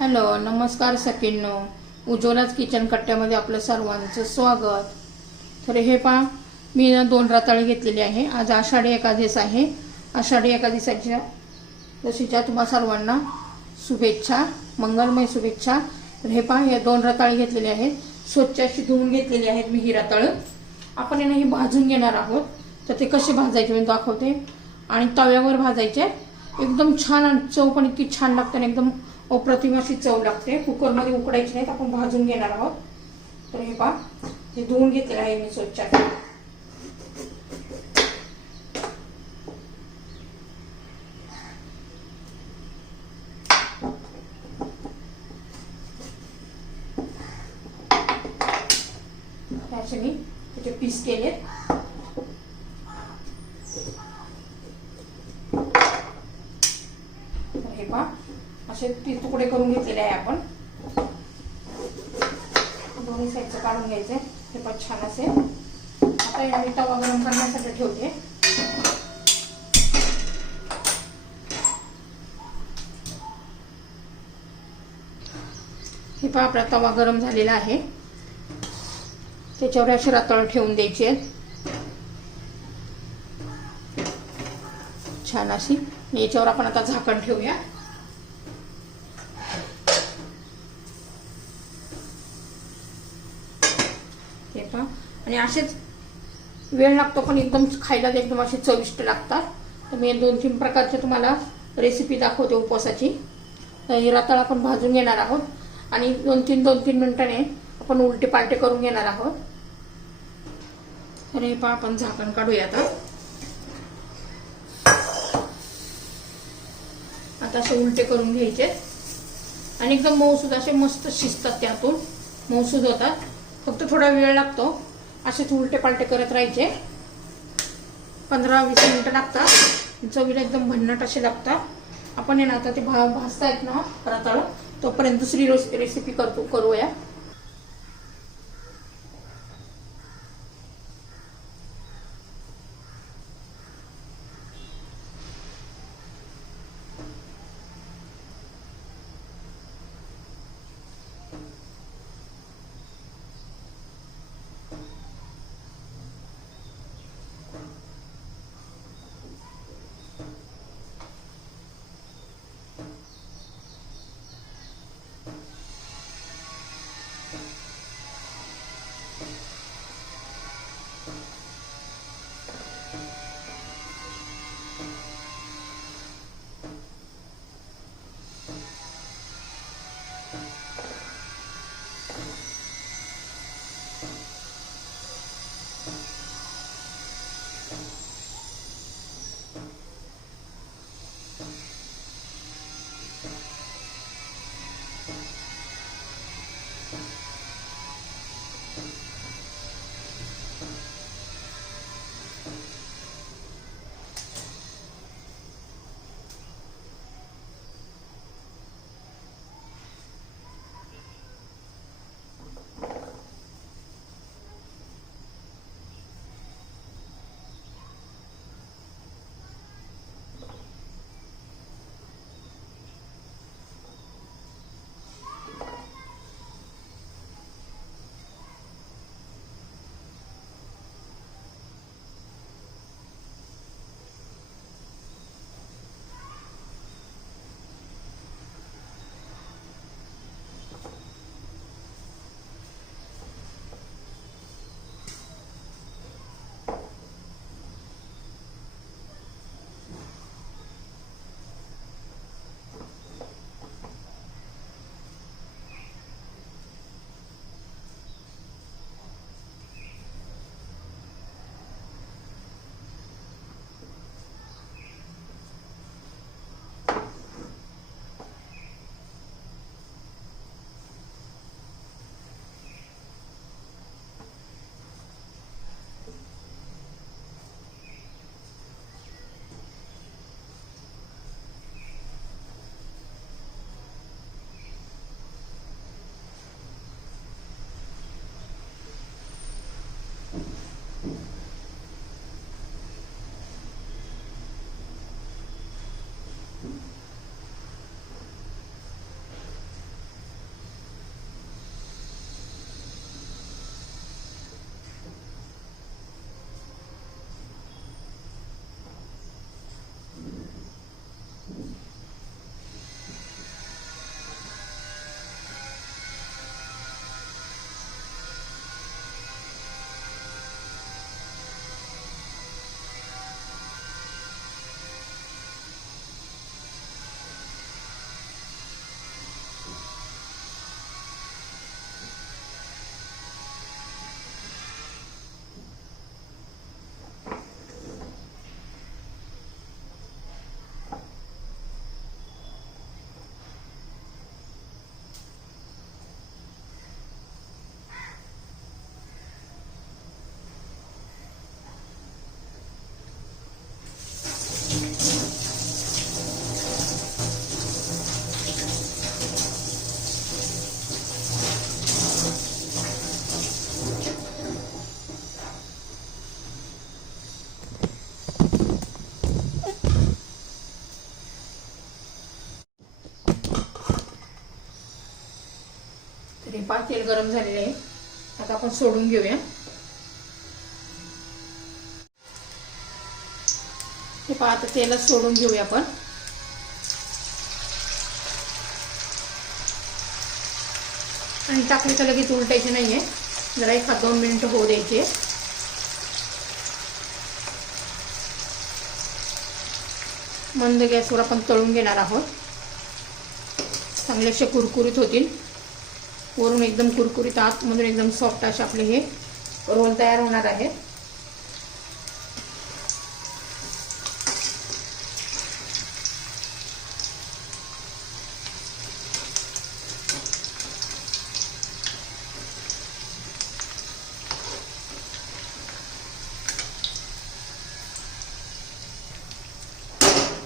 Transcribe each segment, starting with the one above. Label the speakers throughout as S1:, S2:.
S1: Hello नमस्कार सखींनो. उज्ज्वलाच kitchen कट्ट्यामध्ये आपलं सर्वांचं स्वागत. तर हे पहा मी ना दोन रताळे घेतलेले आहे. आज आषाढी एकादश आहे. आषाढी एकादशीच्या तशीच्या तुम्हा सर्वांना शुभेच्छा मंगलमय शुभेच्छा. तर हे पहा हे दोन रताळे घेतलेले आहेत. स्वच्छ अशी धुवून घेतलेली आहेत मी ही रताळं. आपण यांना हे भाजून घेणार आहोत. तर ते कसे भाजायचे मी दाखवते. आणि तव्यावर भाजायचे. एकदम छान आणि चव पण इतकी छान लागते आणि एकदम अप्रतिम अशी चव लागते. कुकरमध्ये उकडायची नाहीत आपण भाजून घेणार आहोत. तर हे पहा हे धुवून घेतलेलं आहे मी स्वच्छ. असे मी त्याचे पीस केलेत तर हे पहा असे तीन तुकडे करून घेतलेले आहे आपण. दोन्ही साईडचं काढून घ्यायचे हे पण छान असेल आता या मी तवा गरम करण्यासाठी ठेवते. हे पहा आपला तवा गरम झालेला आहे. त्याच्यावर अशी रातळ ठेवून द्यायची आहेत. छान अशी. याच्यावर आपण आता झाकण ठेवूया. हे आणि असेच वेळ लागतो पण एकदम खायला एकदम असे चविष्ट लागतात. तर मी दोन तीन प्रकारचे तुम्हाला रेसिपी दाखवते उपवासाची. तर हे रताळ आपण भाजून घेणार आहोत. आणि दोन तीन दोन तीन मिनिटाने आपण उलटे पालटे करून घेणार आहोत. तर हे पहा आपण झाकण काढूया आता. आता असे उलटे करून घ्यायचे. आणि एकदम मऊसूद असे मस्त शिजतात त्यातून. मऊसूद होतात फक्त थोडा वेळ लागतो. असेच उलटे पालटे करत राहायचे. पंधरा वीस मिनिटं लागतात. चवीला एकदम भन्नाट असे लागतात. आपण आहे ना आता ते भा भाजतायत ना रताळ तोपर्यंत दुसरी रेसिपी करतो करूया. Thank you. पहा तेल गरम झालेलं आहे आता आपण सोडून घेऊया. हे पहा आता तेलात सोडून घेऊया आपण. आणि टाकली तर लगेच उलटायचे नाहीये. जरा एक हात दोन मिनिटं होऊ द्यायचे. मंद गॅसवर आपण तळून घेणार आहोत. चांगले असे कुरकुरीत होतील. वरून एकदम कुरकुरीत आतमधून एकदम सॉफ्ट असे आपले हे रोल तयार होणार आहेत.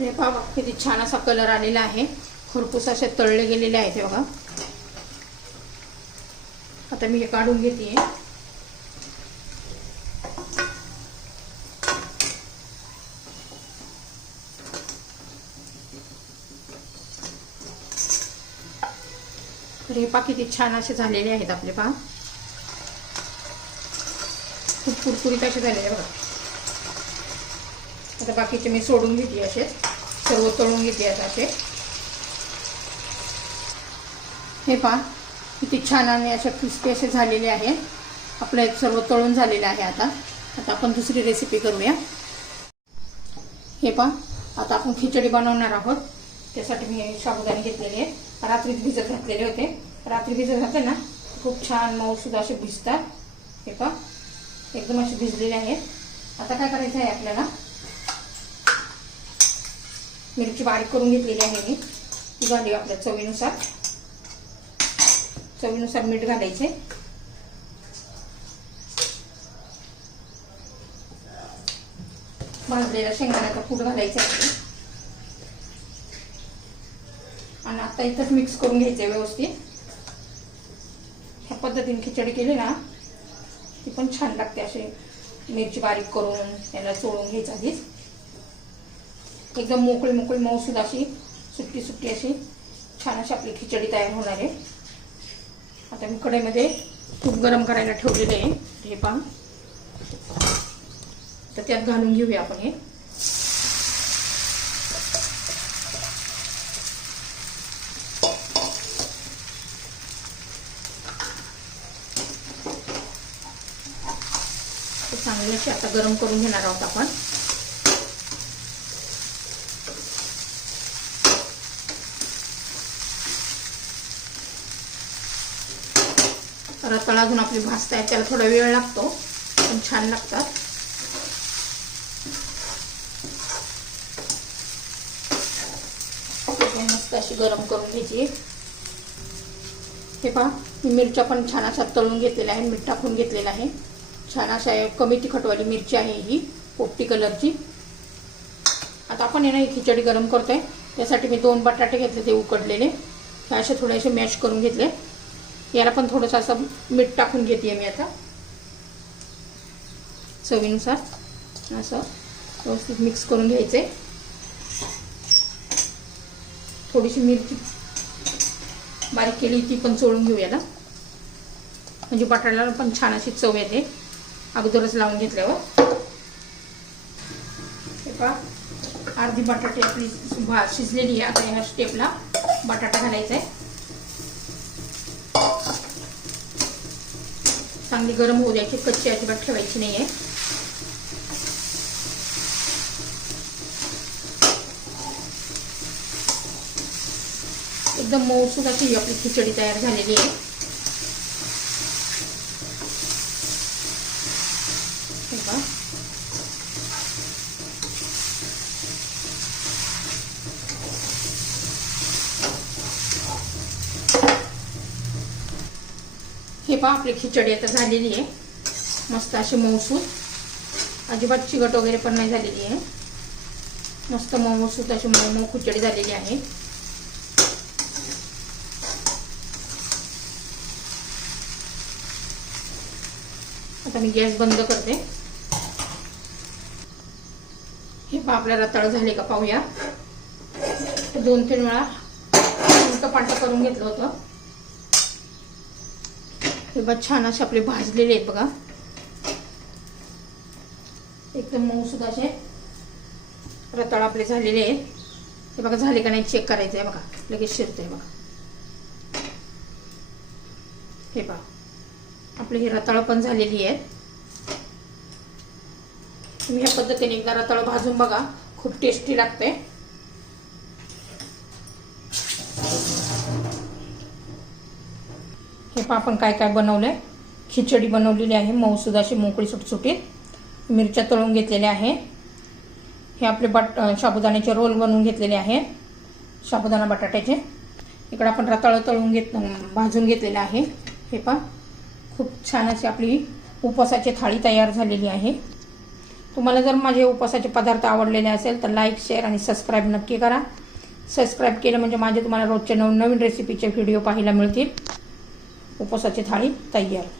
S1: हे पहा किती छान असा कलर आलेला आहे. खरपूस असे तळले गेलेले आहेत हे बघा. आता मी हे काढून घेते. तर हे पहा किती छान असे झालेले आहेत आपले पहा खूप कुरकुरीत असे झालेले बघा. आता बाकीचे मी सोडून घेतले असे. सर्व तळून घेतले आता असे. हे पहा किती छान आणि अशा क्रिस्पी असे झालेले आहे आपलं एक सर्व तळून झालेलं आहे आता. आता आपण दुसरी रेसिपी करूया. हे पहा आता आपण खिचडी बनवणार आहोत. त्यासाठी मी हे साबुदाणे घेतलेले आहेत. रात्रीच भिजत घातलेले होते. रात्री भिजत घातले ना खूप छान मऊसुद्धा असे भिजतात. हे पहा एकदम असे भिजलेले आहेत. आता काय करायचं आहे आपल्याला? मिरची बारीक करून घेतलेली आहे मी. ती झाली आपल्या चवीनुसार. चवीनुसार मीठ घालायचे. भाजलेला शेंगदाण्याचा कूट घालायचा आहे. आणि आता इथंच मिक्स करून घ्यायचे व्यवस्थित. ह्या पद्धतीने खिचडी केली ना ती पण छान लागते अशी. मिरची बारीक करून याला चोळून घ्यायचं आधीच. एकदम मोकळी मोकळी मऊसूद अशी सुट्टी सुट्टी अशी छान अशी आपली खिचडी तयार होणार आहे. आता मी कढईमध्ये तूप गरम करायला ठेवलेलं आहे. हे पहा. तर त्यात घालून घेऊया आपण हे. चांगली अशी आता गरम करून घेणार आहोत आपण. रताळ अजून आपली भाजतायत त्याला थोडा वेळ लागतो. पण छान लागतात. मस्त अशी गरम करून घ्यायची. हे पहा मी मिरच्या पण छान अशा तळून घेतलेल्या आहे मीठ टाकून घेतलेलं आहे छान अशा कमी तिखटवाली मिरची आहे ही पोपटी कलरची. आता आपण येणं ना ही खिचडी गरम करतोय. त्यासाठी मी दोन बटाटे घेतले ते उकडलेले. हे असे थोडेसे मॅश करून घेतले. याला पण थोडंसं असं मीठ टाकून घेते मी आता. चवीनुसार असं व्यवस्थित मिक्स करून घ्यायचं आहे थोडीशी मिरची बारीक केली ती पण चोळून घेऊ याला. म्हणजे बटाट्याला पण छान अशी चव येते. अगोदरच लावून घेतल्यावर. हे पहा अर्धी बटाटे आपली भा शिजलेली आहे. आता ह्या स्टेपला बटाटा घालायचा आहे चांगली गरम होऊ द्यायची कच्ची अजिबात ठेवायची नाही आहे एकदम मऊसूद अशी आपली खिचडी तयार झालेली आहे हे पहा आपली खिचडी आता झालेली आहे. मस्त अशी मऊसूद अजिबात चिकट वगैरे पण नाही झालेली आहे. मस्त मऊसूद अशी मऊ मऊ खिचडी झालेली आहे. आता मी गॅस बंद करते. हे पहा आपल्या रताळ झाले का पाहूया. दोन तीन वेळा उलट करून घेतलं होतं. हे बघा छान असे आपले भाजलेले आहेत बघा. एकदम मऊ सुद्धा असे रताळ आपले झालेले आहेत. हे बघा झाले का नाही चेक करायचं आहे बघा. लगेच शिरतंय बघा. हे बघा आपले हे रताळ पण झालेली आहेत. तुम्ही ह्या पद्धतीने एकदा रताळ भाजून बघा. खूप टेस्टी लागते पहा आपण काय काय बनवलं आहे खिचडी बनवलेली आहे मऊसुदाशी मोकळी सुटसुटीत. मिरच्या तळून घेतलेल्या आहे. हे आपले बट साबुदाण्याचे रोल बनवून घेतलेले आहे. साबुदाणा बटाट्याचे. इकडं आपण रताळं तळून घेत भाजून घेतलेलं आहे. हे पहा खूप छान अशी आपली उपवासाची थाळी तयार झालेली आहे. तुम्हाला जर माझे उपवासाचे पदार्थ आवडलेले असेल तर लाईक शेअर आणि सबस्क्राईब नक्की करा. सबस्क्राईब केलं म्हणजे माझे तुम्हाला रोजचे नवनवीन रेसिपीचे व्हिडिओ पाहायला मिळतील. उपवासाची थाळी तयार.